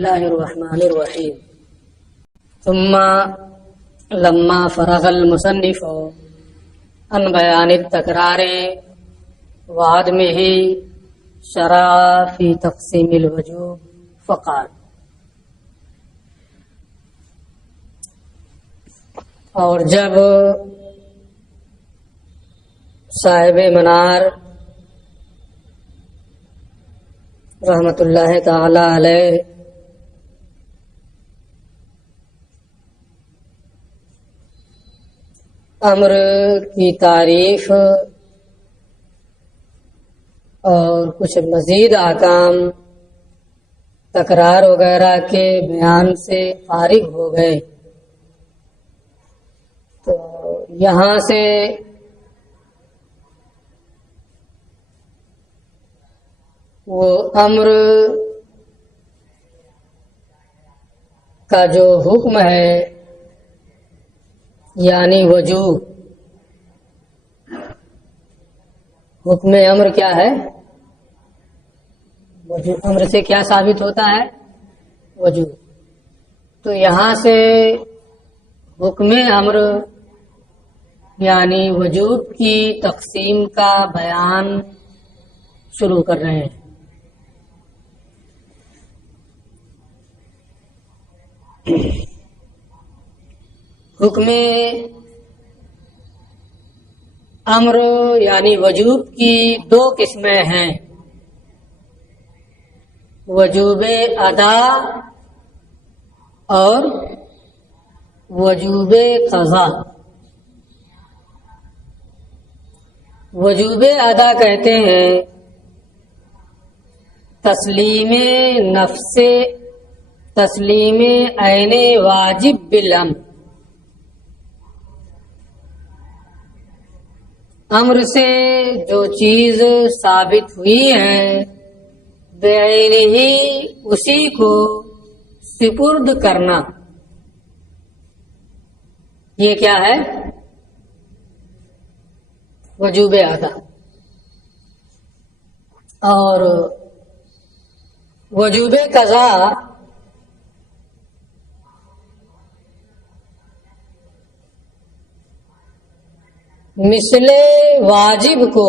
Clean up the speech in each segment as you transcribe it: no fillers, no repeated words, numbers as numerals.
الله الرحمن الرحيم. ثم لما فرغ المصنف عن بيان التكرار وعدمه شرع في تقسيم الوجوب فقال. اور جب صاحب منار رحمت اللہ تعالی علیہ امر کی تعریف اور کچھ مزید احکام تکرار وغیرہ کے بیان سے فارغ ہو گئے تو یہاں سے وہ امر کا جو حکم ہے یعنی وجوب، حکم امر کیا ہے؟ وجوب امر سے کیا ثابت ہوتا ہے؟ وجوب. تو یہاں سے حکم امر یعنی وجوب کی تقسیم کا بیان شروع کر رہے ہیں. حکم امر یعنی وجوب کی دو قسمیں ہیں، وجوب ادا اور وجوب قضا. وجوب ادا کہتے ہیں تسلیم عین واجب بالامر، امر سے جو چیز ثابت ہوئی ہے بعین ہی اسی کو سپرد کرنا، یہ کیا ہے؟ وجوب ادا. اور وجوب قضا مثل واجب کو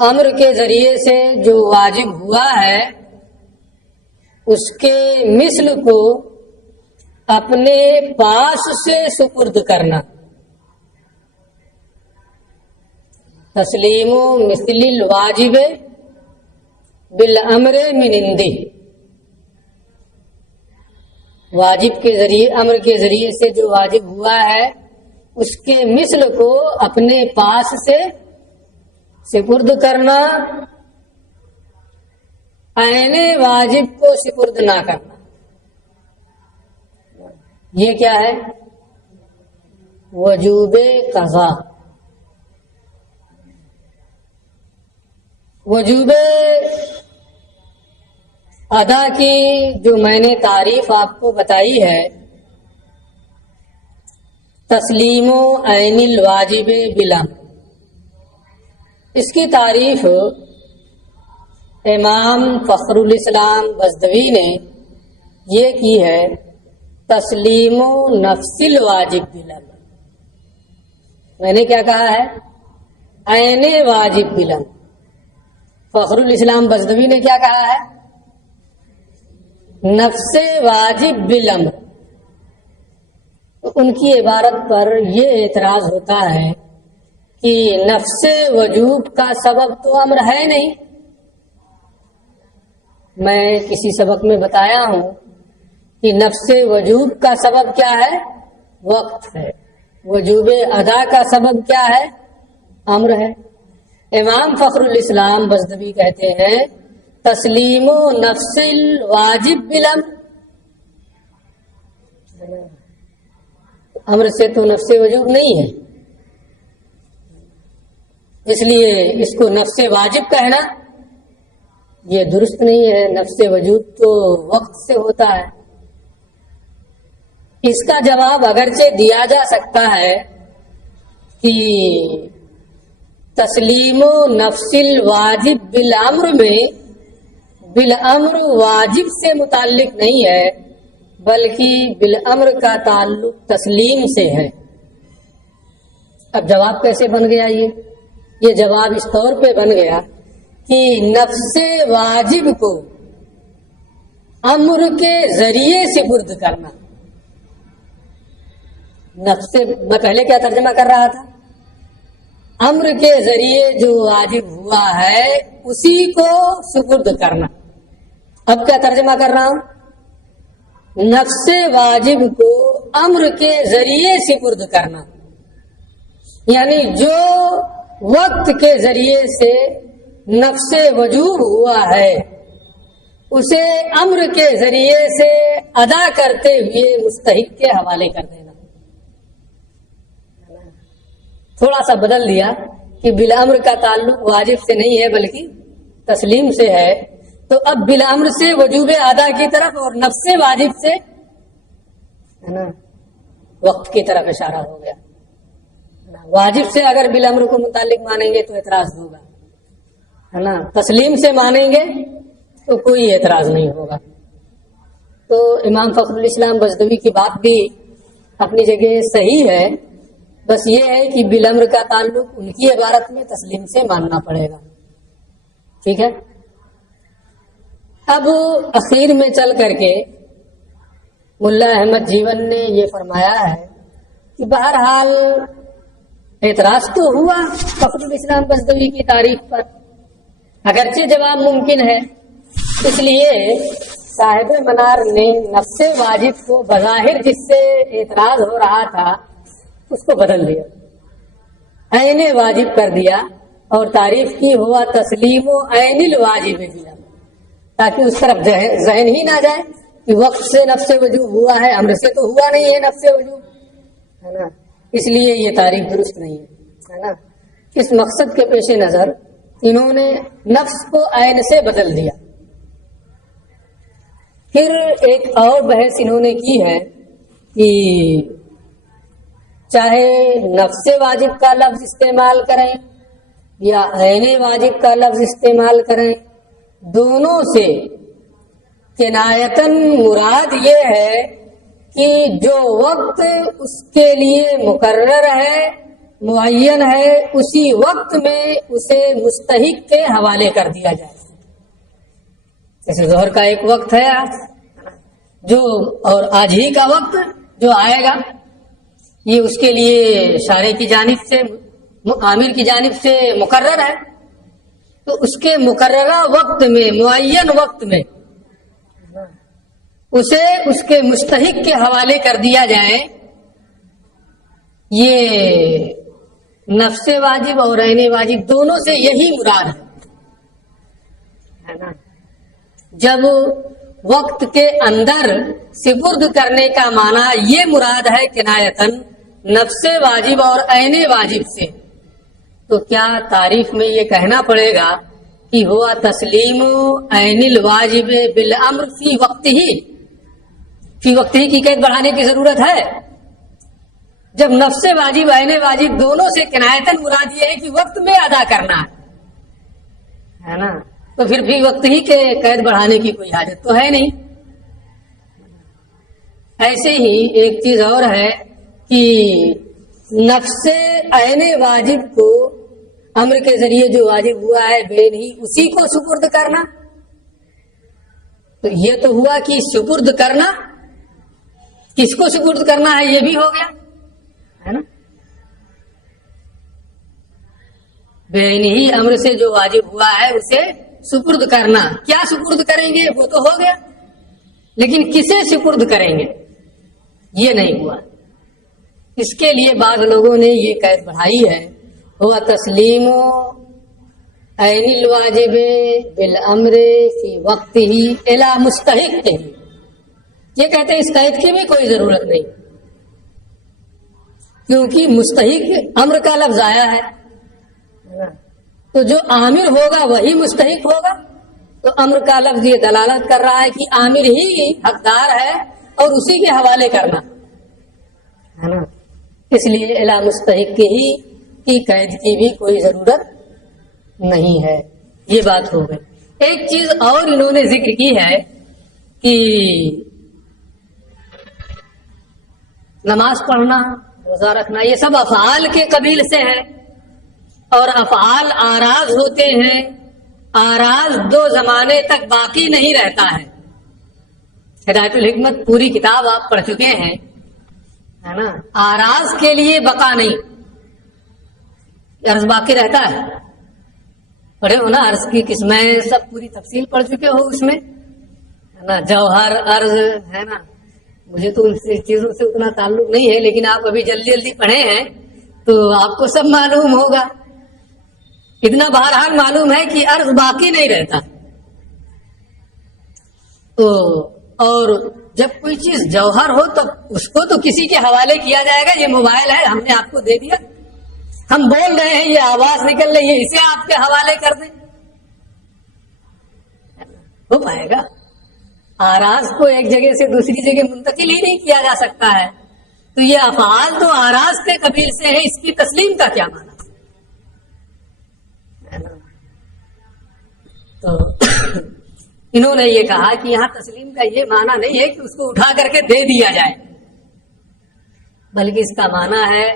امر کے ذریعے سے جو واجب ہوا ہے اس کے مثل کو اپنے پاس سے سپرد کرنا. تسلیم مثل الواجب بالامر من عندی، واجب کے ذریعے امر کے ذریعے سے جو واجب ہوا ہے اس کے مثل کو اپنے پاس سے سپرد کرنا، عین واجب کو سپرد نہ کرنا. یہ کیا ہے؟ وجوب قضا. وجوب ادا کی جو میں نے تعریف آپ کو بتائی ہے، تسلیم عین الواجب بالامر، اس کی تعریف امام فخر الاسلام بزدوی نے یہ کی ہے تسلیم نفس الواجب بالامر. میں نے کیا کہا ہے؟ عین واجب بالامر. فخر الاسلام بزدوی نے کیا کہا ہے؟ نفس واجب بالامر. ان کی عبارت پر یہ اعتراض ہوتا ہے کہ نفس وجوب کا سبب تو امر ہے نہیں. میں کسی سبق میں بتایا ہوں کہ نفس وجوب کا سبب کیا ہے؟ وقت ہے. وجوب ادا کا سبب کیا ہے؟ امر ہے. امام فخر الاسلام بزدوی کہتے ہیں تسلیم نفس الواجب بالامر، امر سے تو نفس وجوب نہیں ہے، اس لیے اس کو نفس واجب کہنا یہ درست نہیں ہے. نفس وجوب تو وقت سے ہوتا ہے. اس کا جواب اگرچہ دیا جا سکتا ہے کہ تسلیم و نفس الواجب بالامر میں بالامر واجب سے متعلق نہیں ہے، بلکہ بالامر کا تعلق تسلیم سے ہے۔ اب جواب کیسے بن گیا؟ یہ جواب اس طور پہ بن گیا کہ نفس واجب کو امر کے ذریعے سپرد کرنا۔ نفس، میں پہلے کیا ترجمہ کر رہا تھا؟ امر کے ذریعے جو واجب ہوا ہے اسی کو سپرد کرنا۔ اب کیا ترجمہ کر رہا ہوں؟ نفس واجب کو امر کے ذریعے سپرد کرنا، یعنی جو وقت کے ذریعے سے نفس وجوب ہوا ہے اسے امر کے ذریعے سے ادا کرتے ہوئے مستحق کے حوالے کر دینا۔ تھوڑا سا بدل دیا کہ بالامر کا تعلق واجب سے نہیں ہے بلکہ تسلیم سے ہے، تو اب بالامر سے وجوب ادا کی طرف اور نفس واجب سے ہے نا وقت کی طرف اشارہ ہو گیا۔ واجب سے اگر بالامر کو متعلق مانیں گے تو اعتراض ہوگا، ہے نا، تسلیم سے مانیں گے تو کوئی اعتراض نہیں ہوگا۔ تو امام فخر الاسلام بزدوی کی بات بھی اپنی جگہ صحیح ہے، بس یہ ہے کہ بالامر کا تعلق ان کی عبارت میں تسلیم سے ماننا پڑے گا۔ ٹھیک ہے، اب اخیر میں چل کر کے ملا احمد جیون نے یہ فرمایا ہے کہ بہرحال اعتراض تو ہوا فخر الاسلام بزدوی کی تعریف پر، اگرچہ جواب ممکن ہے، اس لیے صاحب منار نے نفس واجب کو بظاہر جس سے اعتراض ہو رہا تھا اس کو بدل دیا، عین واجب کر دیا اور تعریف کی ہوا تسلیم و عین الواجب دیا، تاکہ اس طرف ذہن ہی نہ جائے کہ وقت سے نفس وجوب ہوا ہے، امر سے تو ہوا نہیں ہے نفس وجوب، ہے نا، اس لیے یہ تعریف درست نہیں ہے نا۔ اس مقصد کے پیش نظر انہوں نے نفس کو عین سے بدل دیا۔ پھر ایک اور بحث انہوں نے کی ہے کہ چاہے نفس واجب کا لفظ استعمال کریں یا عین واجب کا لفظ استعمال کریں، دونوں سے کنایتاً مراد یہ ہے کہ جو وقت اس کے لیے مقرر ہے، معین ہے، اسی وقت میں اسے مستحق کے حوالے کر دیا جائے۔ جیسے ظہر کا ایک وقت ہے آج جو، اور آج ہی کا وقت جو آئے گا یہ اس کے لیے شارع کی جانب سے، عامر کی جانب سے مقرر ہے، تو اس کے مقررہ وقت میں، معین وقت میں اسے اس کے مستحق کے حوالے کر دیا جائے، یہ نفس واجب اور عین واجب دونوں سے یہی مراد ہے نا۔ جب وقت کے اندر سپرد کرنے کا معنی یہ مراد ہے کنایتاً نفس واجب اور عین واجب سے، تو کیا تعریف میں یہ کہنا پڑے گا کہ ہوا تسلیم عین الواجب بالامر فی وقت ہی کی قید بڑھانے کی ضرورت ہے؟ جب نفس واجب عین واجب دونوں سے کنایتاً مراد یہ ہے کہ وقت میں ادا کرنا ہے نا، تو پھر بھی وقت ہی کے قید بڑھانے کی کوئی حاجت تو ہے نہیں۔ ایسے ہی ایک چیز اور ہے کہ نفس عین واجب کو امر کے ذریعے جو واجب ہوا ہے بے نہیں اسی کو سپرد کرنا، تو یہ تو ہوا کہ سپرد کرنا، کس کو سپرد کرنا ہے یہ بھی ہو گیا ہے نا۔ بے نہیں امر سے جو واجب ہوا ہے اسے سپرد کرنا، کیا سپرد کریں گے وہ تو ہو گیا، لیکن کسے سپرد کریں گے یہ نہیں ہوا۔ اس کے لیے بعض لوگوں نے یہ قید بڑھائی ہے، ہوا تسلیم عین الواجب بالامر فی وقت ہی الی مستحق ہی۔ یہ کہتے ہیں اس قید کی بھی کوئی ضرورت نہیں، کیونکہ مستحق امر کا لفظ آیا ہے، تو جو عامر ہوگا وہی مستحق ہوگا، تو امر کا لفظ یہ دلالت کر رہا ہے کہ عامر ہی حقدار ہے اور اسی کے حوالے کرنا ہے نا۔ اس لیے الی مستحق ہی کی قید کی بھی کوئی ضرورت نہیں ہے. یہ بات ہو گئی. ایک چیز اور انہوں نے ذکر کی ہے کہ نماز پڑھنا، روزہ رکھنا، یہ سب افعال کے قبیل سے ہے، اور افعال آراز ہوتے ہیں. آراز 2 زمانے تک باقی نہیں رہتا ہے. ہدایت الحکمت پوری کتاب آپ پڑھ چکے ہیں، ہے نا. آراز کے لیے بقا نہیں، عرض باقی رہتا ہے. پڑھے ہو نا عرض کی قسمیں، سب پوری تفصیل پڑھ چکے ہو اس میں، ہے نا. جوہر، عرض، ہے نا. مجھے تو ان چیزوں سے اتنا تعلق نہیں ہے، لیکن آپ ابھی جلدی جلدی پڑھے ہیں تو آپ کو سب معلوم ہوگا. اتنا بہرحال معلوم ہے کہ عرض باقی نہیں رہتا. تو اور جب کوئی چیز جوہر ہو تو اس کو تو کسی کے حوالے کیا جائے گا. یہ موبائل ہے، ہم نے آپ کو دے دیا، ہم بول رہے ہیں، یہ آواز نکل رہی ہے، اسے آپ کے حوالے کر دیں، ہو پائے گا؟ آراز کو ایک جگہ سے دوسری جگہ منتقل ہی نہیں کیا جا سکتا ہے. تو یہ افعال تو آراز کے قبیل سے ہے، اس کی تسلیم کا کیا معنی؟ تو انہوں نے یہ کہا کہ یہاں تسلیم کا یہ معنی نہیں ہے کہ اس کو اٹھا کر کے دے دیا جائے، بلکہ اس کا معنی ہے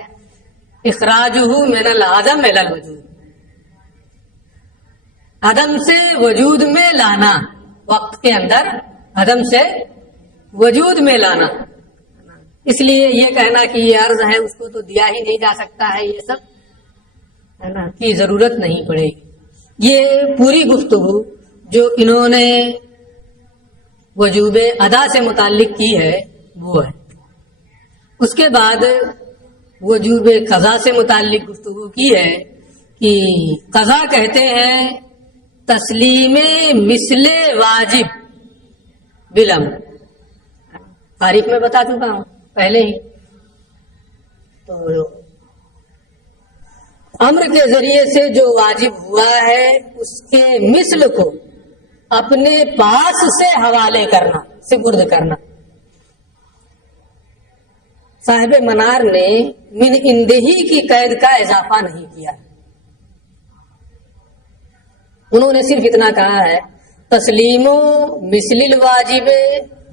اخراجہ من العدم الی الوجود، عدم سے وجود میں لانا، وقت کے اندر عدم سے وجود میں لانا. اس لیے یہ کہنا کہ یہ عرض ہے اس کو تو دیا ہی نہیں جا سکتا ہے، یہ سب ہے نا کی ضرورت نہیں پڑے گی. یہ پوری گفتگو جو انہوں نے وجوب ادا سے متعلق کی ہے وہ ہے. اس کے بعد وجوب قضا سے متعلق گفتگو کی ہے کہ قضا کہتے ہیں تسلیم مثل واجب بالامر. تاریخ میں بتا چکا ہوں پہلے ہی. تو امر کے ذریعے سے جو واجب ہوا ہے اس کے مثل کو اپنے پاس سے حوالے کرنا، سپرد کرنا. صاحب منار نے من اندہی کی قید کا اضافہ نہیں کیا. انہوں نے صرف اتنا کہا ہے تسلیم مثل الواجب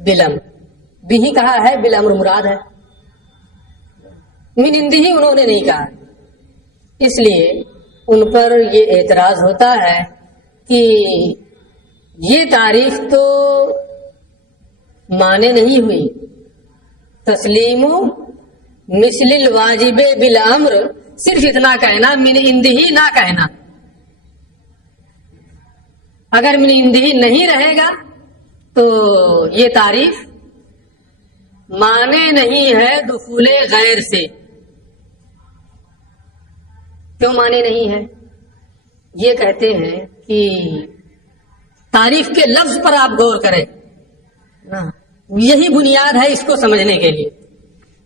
بالامر، بھی کہا ہے، بالامر مراد ہے. من اندہی انہوں نے نہیں کہا. اس لیے ان پر یہ اعتراض ہوتا ہے کہ یہ تعریف تو مانے نہیں ہوئی. تسلیم مثل الواجب بالامر صرف اتنا کہنا، من اندہی نہ کہنا. اگر من اندہی نہیں رہے گا تو یہ تعریف مانے نہیں ہے دخول غیر سے. کیوں مانے نہیں ہے؟ یہ کہتے ہیں کہ تعریف کے لفظ پر آپ غور کریں، یہی بنیاد ہے اس کو سمجھنے کے لیے.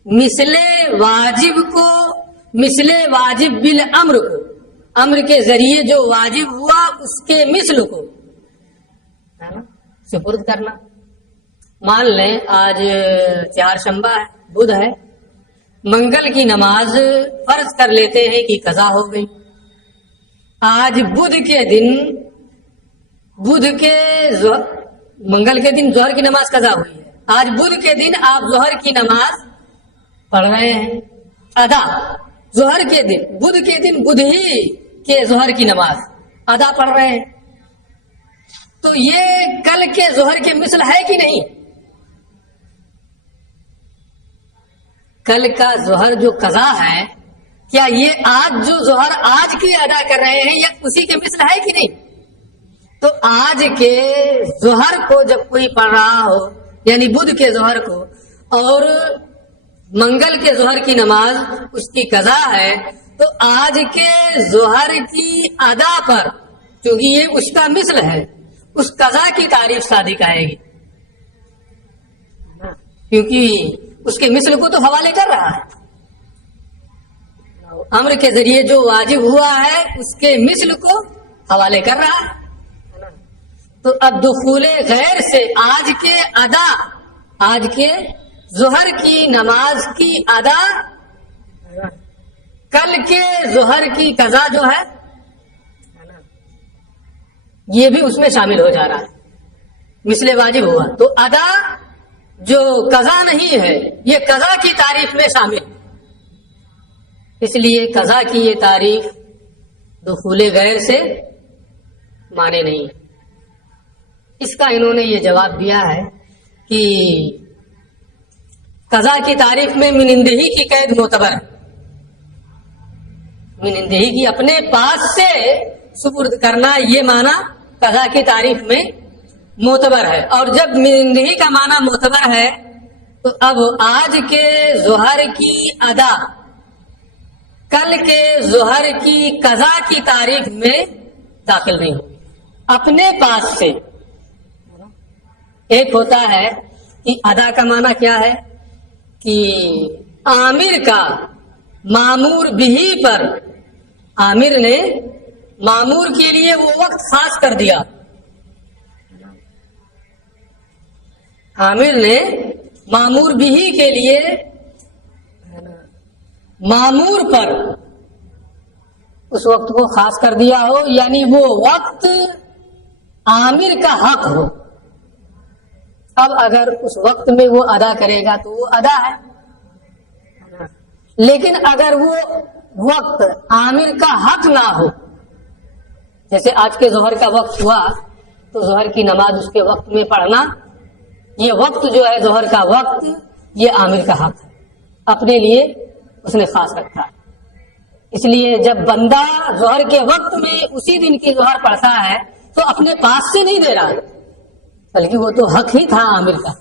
مثل واجب کو، مثل واجب بالامر کو، امر کے ذریعے جو واجب ہوا اس کے مثل کو سپرد کرنا. مان لیں آج 4 شنبہ ہے، بدھ ہے، منگل کی نماز فرض کر لیتے ہیں کہ قضا ہو گئی. آج بدھ کے دن، منگل کے دن ظہر کی نماز قضا ہوئی ہے. آج بدھ کے دن آپ ظہر کی نماز پڑھ رہے ہیں ادا. ظہر کے دن، بدھ کے دن، بدھ ہی کے ظہر کی نماز ادا پڑھ رہے ہیں. تو یہ کل کے ظہر کے مثل ہے کہ نہیں؟ کل کا ظہر جو قضا ہے، کیا یہ آج جو ظہر آج کی ادا کر رہے ہیں یا اسی کے مثل ہے کہ نہیں؟ تو آج کے ظہر کو جب کوئی پڑھ رہا ہو، یعنی بدھ کے ظہر کو، اور منگل کے ظہر کی نماز اس کی قضا ہے، تو آج کے ظہر کی ادا پر، چونکہ یہ اس کا مثل ہے، اس قضا کی تعریف صادق آئے گی، کیونکہ اس کے مثل کو تو حوالے کر رہا ہے. امر کے ذریعے جو واجب ہوا ہے اس کے مثل کو حوالے کر رہا ہے. تو اب دخول غیر سے آج کے ادا، آج کے ظہر کی نماز کی ادا کل کے ظہر کی قضا جو ہے یہ بھی اس میں شامل ہو جا رہا ہے، مثل واجب ہوا تو ادا جو قضا نہیں ہے یہ قضا کی تعریف میں شامل، اس لیے قضا کی یہ تعریف دخول غیر سے مانے نہیں۔ اس کا انہوں نے یہ جواب دیا ہے کہ قضا کی تعریف میں منندہی کی قید معتبر ہے، منندہی کی اپنے پاس سے سپرد کرنا یہ معنی قضا کی تعریف میں معتبر ہے، اور جب منندہی کا معنی معتبر ہے تو اب آج کے ظہر کی ادا کل کے ظہر کی قضا کی تعریف میں داخل نہیں ہوگی۔ اپنے پاس سے ایک ہوتا ہے کہ ادا کا معنی کیا ہے کہ عامر کا مامور بھی پر، عامر نے مامور کے لیے وہ وقت خاص کر دیا، عامر نے مامور بھی کے لیے مامور پر اس وقت کو خاص کر دیا ہو، یعنی وہ وقت عامر کا حق ہو۔ اب اگر اس وقت میں وہ ادا کرے گا تو وہ ادا ہے، لیکن اگر وہ وقت عامر کا حق نہ ہو، جیسے آج کے ظہر کا وقت ہوا تو ظہر کی نماز اس کے وقت میں پڑھنا، یہ وقت جو ہے ظہر کا وقت یہ عامر کا حق ہے، اپنے لیے اس نے خاص رکھا ہے۔ اس لیے جب بندہ ظہر کے وقت میں اسی دن کی ظہر پڑھتا ہے تو اپنے پاس سے نہیں دے رہا، بلکہ وہ تو حق ہی تھا عامر کا۔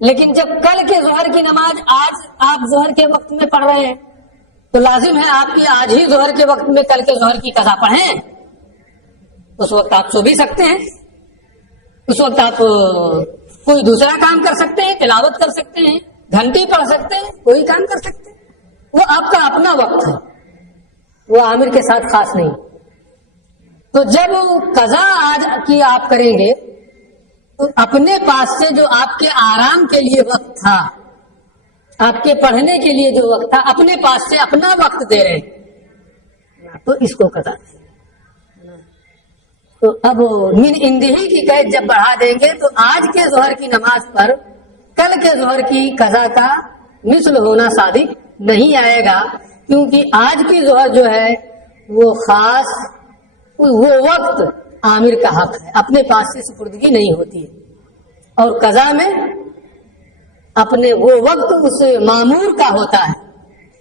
لیکن جب کل کے ظہر کی نماز آج آپ ظہر کے وقت میں پڑھ رہے ہیں تو لازم ہے آپ کی آج ہی ظہر کے وقت میں کل کے ظہر کی قضا پڑھیں۔ اس وقت آپ سو بھی سکتے ہیں، اس وقت آپ کوئی دوسرا کام کر سکتے ہیں، تلاوت کر سکتے ہیں، گھنٹی پڑھ سکتے ہیں، کوئی کام کر سکتے ہیں، وہ آپ کا اپنا وقت ہے، وہ عامر کے ساتھ خاص نہیں۔ تو جب قضا آج کی آپ کریں گے تو اپنے پاس سے جو آپ کے آرام کے لیے وقت تھا، آپ کے پڑھنے کے لیے جو وقت تھا، اپنے پاس سے اپنا وقت دے رہے ہیں تو اس کو قضا۔ تو اب من اندہی کی قید جب بڑھا دیں گے تو آج کے ظہر کی نماز پر کل کے ظہر کی قضا کا مثل ہونا صادق نہیں آئے گا، کیونکہ آج کی ظہر جو ہے وہ خاص وہ وقت عامر کا حق ہے، اپنے پاس سے سپردگی نہیں ہوتی ہے، اور قضا میں اپنے وہ وقت اس مامور کا ہوتا ہے،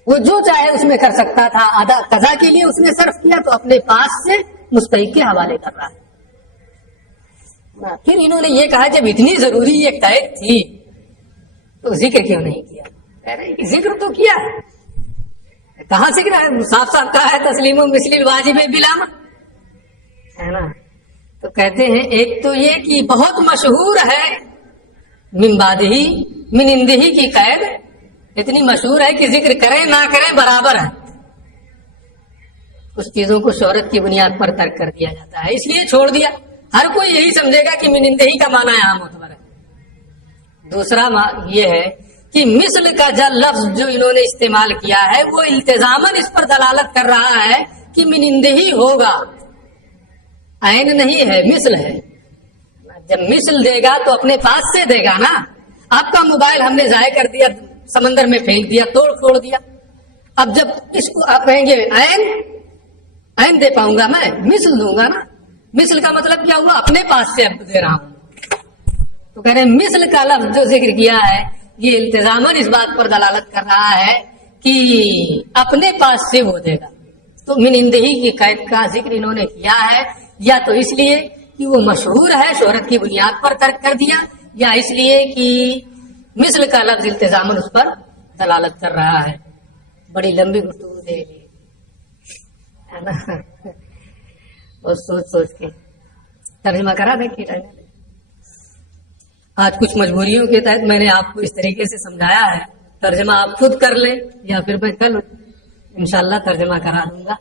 وہ جو چاہے اس میں کر سکتا تھا، آدھا قضا کے لیے اس نے صرف کیا تو اپنے پاس سے مستحق کے حوالے کر رہا ہے۔ پھر انہوں نے یہ کہا جب اتنی ضروری یہ قید تھی تو ذکر کیوں نہیں کیا؟ کہہ رہے کہ ذکر تو کیا ہے، کہاں ذکر ہے؟ صاف صاف کہا ہے تسلیم مثل الواجب بلا ہے نا۔ تو کہتے ہیں ایک تو یہ کہ بہت مشہور ہے من بعدہی من اندہی کی قید، اتنی مشہور ہے کہ ذکر کریں نہ کریں برابر ہے، کچھ چیزوں کو شہرت کی بنیاد پر ترک کر دیا جاتا ہے، اس لیے چھوڑ دیا۔ ہر کوئی یہی سمجھے گا کہ من اندہی کا معنی یہاں معتبر ہے۔ دوسرا یہ ہے کہ مثل کا جو لفظ جو انہوں نے استعمال کیا ہے وہ التزاماً اس پر دلالت کر رہا ہے کہ من اندہی ہوگا، عین نہیں ہے، مثل ہے۔ جب مثل دے گا تو اپنے پاس سے دے گا نا۔ آپ کا موبائل ہم نے ضائع کر دیا، سمندر میں پھینک دیا، توڑ پھوڑ دیا، اب جب اس کو آپ کہیں گے عین دے پاؤں گا میں، مثل دوں گا نا۔ مثل کا مطلب کیا ہوا؟ اپنے پاس سے اب دے رہا ہوں۔ تو کہہ رہے ہیں مثل کا لفظ جو ذکر کیا ہے یہ التزاماً اس بات پر دلالت کر رہا ہے کہ اپنے پاس سے وہ دے گا۔ تو من اندہی کی قید کا ذکر انہوں نے کیا ہے یا تو اس لیے کہ وہ مشہور ہے، شہرت کی بنیاد پر ترک کر دیا، یا اس لیے کہ مثل کا لفظ التزاماً اس پر دلالت کر رہا ہے۔ بڑی لمبی گفتگو دے لی ہے نا، اور سوچ سوچ کے ترجمہ کرا دیکھیے۔ آج کچھ مجبوریوں کے تحت میں نے آپ کو اس طریقے سے سمجھایا ہے، ترجمہ آپ خود کر لیں یا پھر میں کل انشاءاللہ ترجمہ کرا دوں گا۔